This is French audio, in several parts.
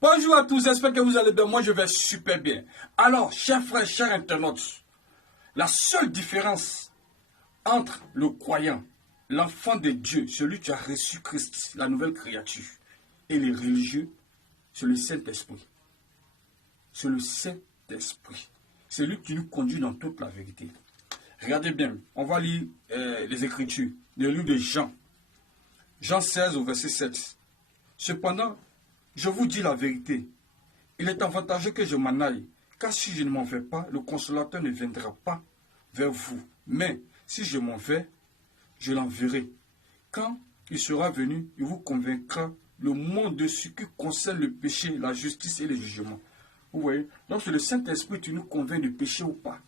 Bonjour à tous, j'espère que vous allez bien. Moi, je vais super bien. Alors, chers frères, chers internautes, la seule différence entre le croyant, l'enfant de Dieu, celui qui a reçu Christ, la nouvelle créature, et les religieux, c'est le Saint-Esprit. C'est le Saint-Esprit. C'est lui qui nous conduit dans toute la vérité. Regardez bien, on va lire les Écritures, le livre de Jean. Jean 16 au verset 7. Cependant, je vous dis la vérité. Il est avantageux que je m'en aille, car si je ne m'en vais pas, le consolateur ne viendra pas vers vous. Mais si je m'en vais, je l'enverrai. Quand il sera venu, il vous convaincra le monde de ce qui concerne le péché, la justice et le jugement. Vous voyez? Donc c'est le Saint-Esprit qui nous convainc de péché ou pas.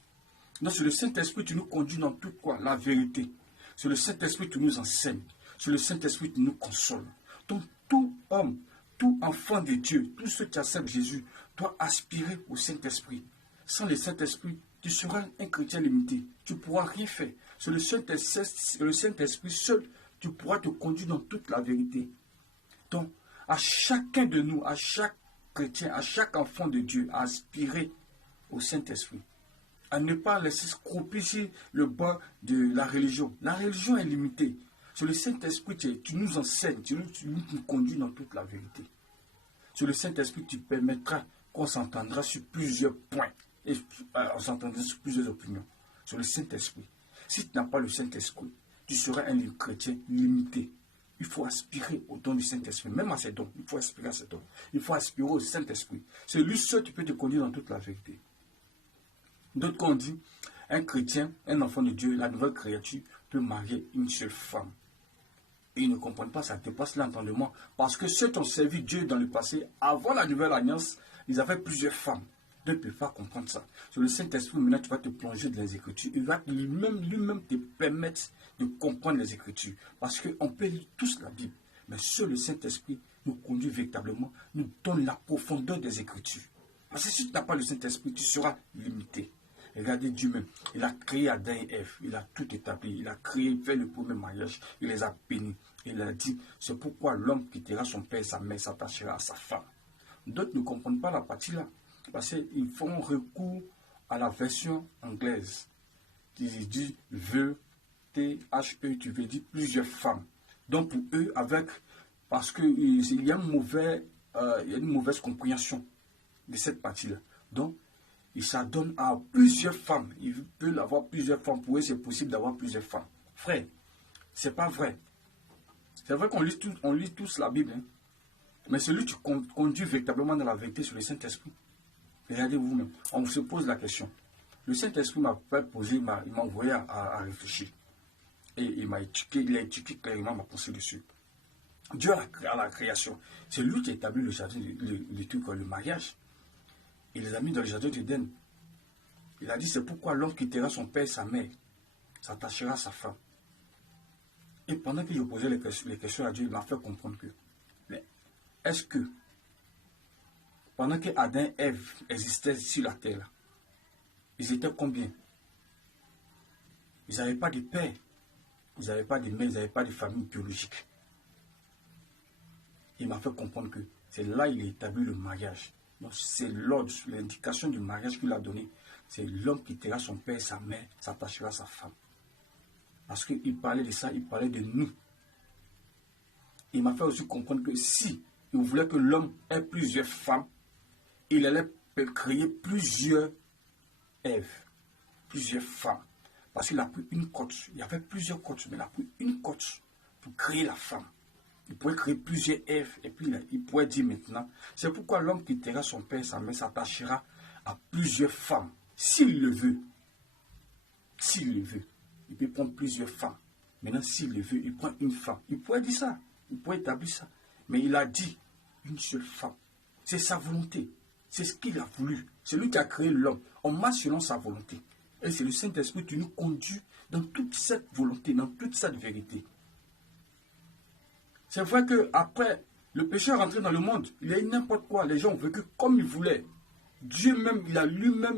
Donc c'est le Saint-Esprit qui nous conduit dans tout quoi? La vérité. C'est le Saint-Esprit qui nous enseigne. C'est le Saint-Esprit qui nous console. Donc tout homme, tout enfant de Dieu, tous ceux qui acceptent Jésus, doivent aspirer au Saint-Esprit. Sans le Saint-Esprit, tu seras un chrétien limité. Tu ne pourras rien faire. C'est le Saint-Esprit seul, tu pourras te conduire dans toute la vérité. Donc, à chacun de nous, à chaque chrétien, à chaque enfant de Dieu, à aspirer au Saint-Esprit. À ne pas laisser scropiger le bas de la religion. La religion est limitée. C'est le Saint-Esprit qui nous enseigne, qui nous conduit dans toute la vérité. C'est le Saint-Esprit qui permettra qu'on s'entendra sur plusieurs points. Et on s'entendra sur plusieurs opinions. C'est le Saint-Esprit. Si tu n'as pas le Saint-Esprit, tu seras un chrétien limité. Il faut aspirer au don du Saint-Esprit. Même à ces dons, il faut aspirer à ces dons. Il faut aspirer au Saint-Esprit. C'est lui seul qui peut te conduire dans toute la vérité. D'autres qu'on dit, un chrétien, un enfant de Dieu, la nouvelle créature, peut marier une seule femme. Et ils ne comprennent pas, ça dépasse l'entendement. Parce que ceux qui ont servi Dieu dans le passé, avant la nouvelle alliance, ils avaient plusieurs femmes. Ils ne peuvent pas comprendre ça. Sur le Saint-Esprit, maintenant, tu vas te plonger dans les Écritures. Il va lui-même te permettre de comprendre les Écritures. Parce qu'on peut lire tous la Bible. Mais seul le Saint-Esprit nous conduit véritablement, nous donne la profondeur des Écritures. Parce que si tu n'as pas le Saint-Esprit, tu seras limité. Regardez Dieu même. Il a créé Adam et Ève. Il a tout établi. Il a créé, fait le premier mariage. Il les a bénis. Il a dit, c'est pourquoi l'homme quittera son père et sa mère, s'attachera à sa femme. D'autres ne comprennent pas la partie là. Parce qu'ils font recours à la version anglaise. Qui dit, veut, T-H-E, tu veux dire plusieurs femmes. Donc pour eux, parce qu'il y a une mauvaise compréhension de cette partie-là. Donc, il s'adonne à plusieurs femmes. Il peut avoir plusieurs femmes. Pour eux, c'est possible d'avoir plusieurs femmes. Frère, c'est pas vrai. C'est vrai qu'on lit tous la Bible. Hein? Mais celui qui conduit véritablement dans la vérité sur le Saint-Esprit. Regardez vous-même. On se pose la question. Le Saint-Esprit m'a fait poser, il m'a envoyé à réfléchir. Et il a étudié clairement ma pensée dessus. Dieu à la création. C'est lui qui a établi le jardin, le mariage. Il les a mis dans le jardin d'Éden. Il a dit, c'est pourquoi l'homme quittera son père et sa mère, s'attachera à sa femme. Et pendant que je posais les questions à Dieu, il m'a fait comprendre que, mais est-ce que, pendant que Adam et Ève existaient sur la terre, ils étaient combien? Ils n'avaient pas de père, ils n'avaient pas de mère, ils n'avaient pas de famille biologique. Il m'a fait comprendre que c'est là qu'il a établi le mariage. Donc c'est l'ordre, l'indication du mariage qu'il a donné. C'est l'homme qui quittera son père et sa mère, s'attachera à sa femme. Parce qu'il parlait de ça, il parlait de nous. Il m'a fait aussi comprendre que si il voulait que l'homme ait plusieurs femmes, il allait créer plusieurs Èves, plusieurs femmes. Parce qu'il a pris une côte. Il y avait plusieurs côtes, mais il a pris une côte pour créer la femme. Il pourrait créer plusieurs Èves et puis il pourrait dire maintenant, c'est pourquoi l'homme quittera son père et sa mère, s'attachera à plusieurs femmes, s'il le veut. S'il le veut, il peut prendre plusieurs femmes. Maintenant, s'il le veut, il prend une femme. Il pourrait dire ça, il pourrait établir ça. Mais il a dit une seule femme. C'est sa volonté, c'est ce qu'il a voulu. C'est lui qui a créé l'homme, en marche selon sa volonté. Et c'est le Saint-Esprit qui nous conduit dans toute cette volonté, dans toute cette vérité. C'est vrai qu'après, le péché est rentré dans le monde. Il y a eu n'importe quoi. Les gens ont vécu comme ils voulaient. Dieu même,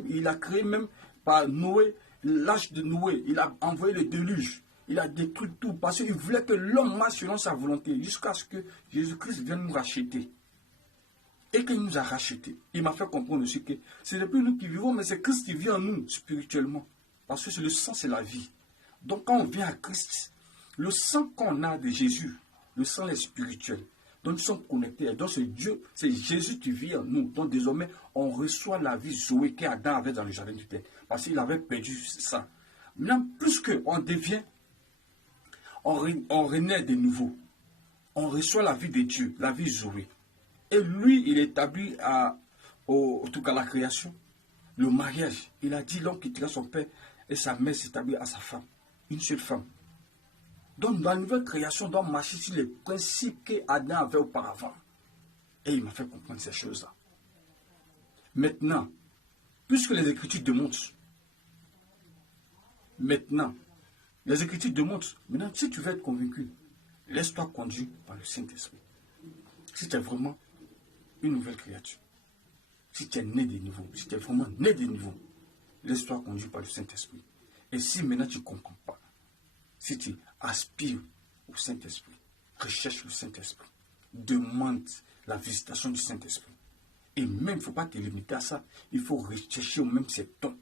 il a créé même par Noé, l'âge de Noé. Il a envoyé le déluge. Il a détruit tout parce qu'il voulait que l'homme marche selon sa volonté jusqu'à ce que Jésus-Christ vienne nous racheter. et qu'il nous a rachetés. Il m'a fait comprendre aussi que ce n'est plus nous qui vivons, mais c'est Christ qui vit en nous spirituellement. Parce que le sang, c'est la vie. Donc quand on vient à Christ, le sang qu'on a de Jésus, le sang est spirituel. Donc nous sommes connectés. Donc c'est Dieu, c'est Jésus qui vit en nous. Donc désormais, on reçoit la vie Zoé qu'Adam avait dans le jardin du Éden. Parce qu'il avait perdu ça. Maintenant, plus qu'on devient, on renaît de nouveau. On reçoit la vie de Dieu, la vie Zoé. Et lui, il établit en tout cas la création, le mariage. Il a dit l'homme quittera son père et sa mère s'établit à sa femme. Une seule femme. Donc la nouvelle création doit marcher sur les principes qu'Adam avait auparavant. Et il m'a fait comprendre ces choses-là. Maintenant, puisque les Écritures démontrent, maintenant, si tu veux être convaincu, laisse-toi conduire par le Saint-Esprit. Si tu es vraiment une nouvelle créature, si tu es né de nouveau, si tu es vraiment né de nouveau, laisse-toi conduire par le Saint-Esprit. Et si maintenant tu ne comprends pas, si tu aspires au Saint-Esprit, recherche le Saint-Esprit, demande la visitation du Saint-Esprit. Et même, il ne faut pas te limiter à ça. Il faut rechercher même ces dons.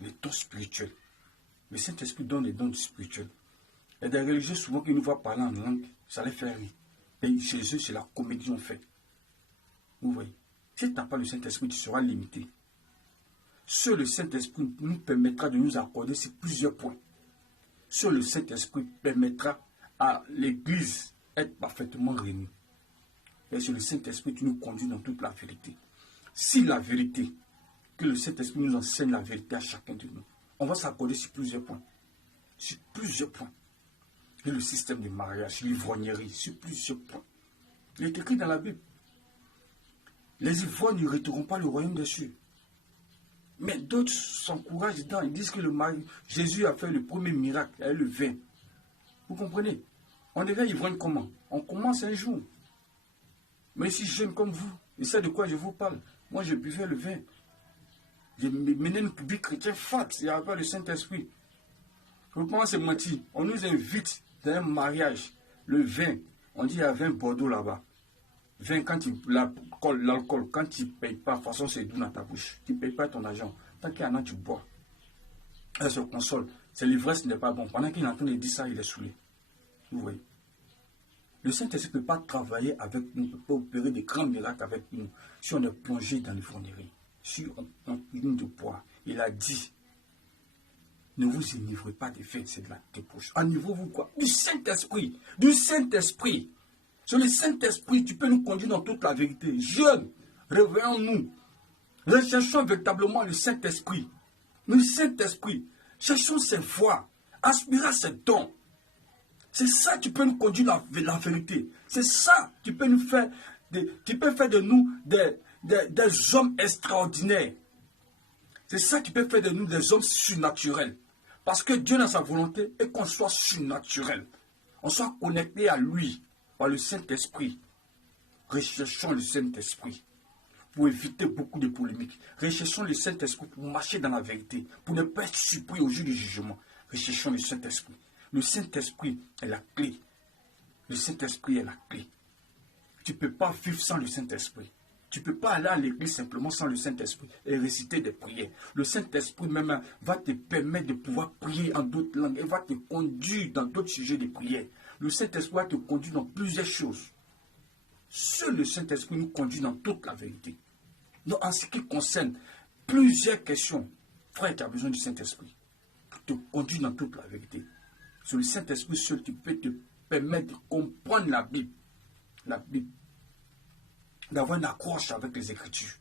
Les dons spirituels. Le Saint-Esprit donne les dons spirituels. Il y a des religieux souvent qui nous voient parler en langue, ça les fait rire. Et chez eux, c'est la comédie en fait. Vous voyez. Si tu n'as pas le Saint-Esprit, tu seras limité. Seul le Saint-Esprit nous permettra de nous accorder sur plusieurs points. Seul le Saint-Esprit permettra à l'Église d'être parfaitement réunie. Et c'est le Saint-Esprit qui nous conduit dans toute la vérité. Si la vérité, que le Saint-Esprit nous enseigne la vérité à chacun de nous, on va s'accorder sur plusieurs points. Sur plusieurs points. Et le système de mariage, l'ivrognerie, sur plusieurs points. Il est écrit dans la Bible. Les ivrognes n'hériteront pas le royaume des cieux. Mais d'autres s'encouragent dedans. Ils disent que Jésus a fait le premier miracle avec le vin. Vous comprenez? On devient ivrogne comment? On commence un jour. Mais si jeune comme vous, et c'est de quoi je vous parle. Moi, je buvais le vin. Je menais une vie chrétienne fat. Il n'y avait pas le Saint-Esprit. Comment c'est menti? On nous invite dans un mariage. Le vin, on dit il y a 20 Bordeaux là-bas. Vin, quand l'alcool, quand tu ne payes pas, de toute façon, c'est doux dans ta bouche. Tu ne payes pas ton argent. Tant qu'il y en a, tu bois. Elle se console. C'est l'ivresse n'est pas bon. Pendant qu'il est en train de dire ça, il est saoulé. Vous voyez? Le Saint-Esprit ne peut pas travailler avec nous, ne peut pas opérer des grands miracles avec nous si on est plongé dans l'ivrognerie, si on continue de boire. Il a dit, ne vous enivrez pas de vin, c'est de la débauche. Enivrez-vous quoi? Du Saint-Esprit. Du Saint-Esprit. Sur le Saint-Esprit, tu peux nous conduire dans toute la vérité. Jeunes, réveillons-nous. Recherchons véritablement le Saint-Esprit. Le Saint-Esprit. Cherchons ses voies. Aspirons à ses dons. C'est ça qui peut nous conduire dans la vérité. C'est ça qui peut nous faire, qui peut faire de nous des hommes extraordinaires. C'est ça qui peut faire de nous des hommes surnaturels. Parce que Dieu, dans sa volonté, est qu'on soit surnaturel. On soit connecté à lui par le Saint-Esprit. Recherchons le Saint-Esprit pour éviter beaucoup de polémiques. Recherchons le Saint-Esprit pour marcher dans la vérité, pour ne pas être surpris au jour du jugement. Recherchons le Saint-Esprit. Le Saint-Esprit est la clé. Le Saint-Esprit est la clé. Tu ne peux pas vivre sans le Saint-Esprit. Tu ne peux pas aller à l'église simplement sans le Saint-Esprit et réciter des prières. Le Saint-Esprit même va te permettre de pouvoir prier en d'autres langues et va te conduire dans d'autres sujets de prière. Le Saint-Esprit va te conduire dans plusieurs choses. Seul le Saint-Esprit nous conduit dans toute la vérité. Donc, en ce qui concerne plusieurs questions, frère, tu as besoin du Saint-Esprit pour te conduire dans toute la vérité. C'est le Saint-Esprit seul qui peut te permettre de comprendre la Bible. La Bible. D'avoir une accroche avec les Écritures.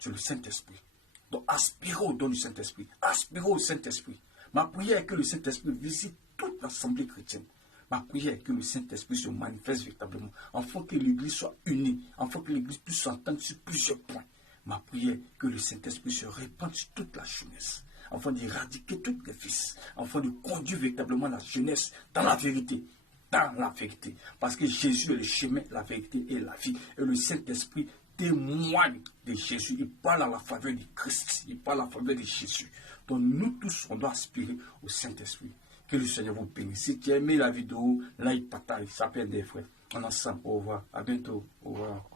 C'est le Saint-Esprit. Donc, aspirez au don du Saint-Esprit. Aspirez au Saint-Esprit. Ma prière est que le Saint-Esprit visite toute l'assemblée chrétienne. Ma prière est que le Saint-Esprit se manifeste véritablement. Afin que l'Église soit unie. Afin que l'Église puisse s'entendre sur plusieurs points. Ma prière est que le Saint-Esprit se répande sur toute la jeunesse. Afin d'éradiquer toutes les vices. Afin de conduire véritablement la jeunesse dans la vérité. Dans la vérité. Parce que Jésus est le chemin, la vérité et la vie. Et le Saint-Esprit témoigne de Jésus. Il parle à la faveur de Christ. Il parle à la faveur de Jésus. Donc nous tous, on doit aspirer au Saint-Esprit. Que le Seigneur vous bénisse. Si tu as aimé la vidéo, like, partage, ça s'appelle des frères. On est ensemble. Au revoir. À bientôt. Au revoir.